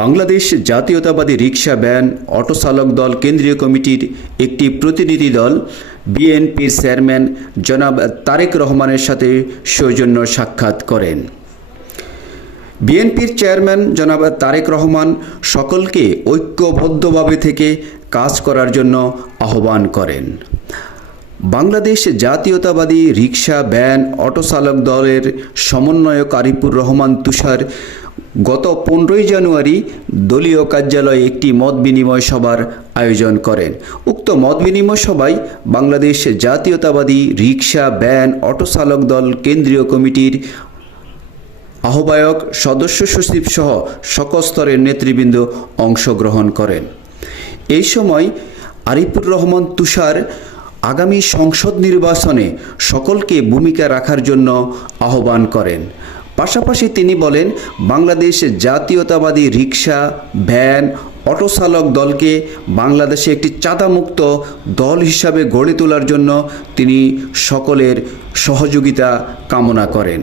বাংলাদেশ জাতীয়তাবাদী rickshaw van auto চালক দল কেন্দ্রীয় কমিটির একটি প্রতিনিধি দল বিএনপির চেয়ারম্যান জনাব তারেক রহমানের সাথে সৌজন্য সাক্ষাৎ করেন। বিএনপির চেয়ারম্যান জনাব তারেক রহমান সকলকে ঐক্যবদ্ধভাবে থেকে কাজ করার জন্য আহ্বান করেন। বাংলাদেশ জাতীয়তাবাদী রিকশা ভ্যান অটো চালক দলের সমন্বয়ক আরিফুর রহমান তুষার গত 15ই জানুয়ারি দলীয় কার্যালয়ে একটি মত বিনিময় সভার আয়োজন করেন। উক্ত মত বিনিময় সভায় বাংলাদেশ জাতীয়তাবাদী রিকশা ভ্যান অটো চালক দল কেন্দ্রীয় কমিটির আহ্বায়ক, সদস্য সচিব সহ সকল স্তরের নেতৃবৃন্দ অংশগ্রহণ করেন। এই সময় আরিফুর রহমান তুষার আগামী সংসদ নির্বাচনে সকলকে ভূমিকা রাখার জন্য আহ্বান করেন। পাশাপাশি তিনি বলেন, বাংলাদেশ জাতীয়তাবাদী রিকশা ভ্যান অটো চালক দলকে বাংলাদেশে একটি চাঁদামুক্ত দল হিসাবে গড়ে তোলার জন্য তিনি সকলের সহযোগিতা কামনা করেন।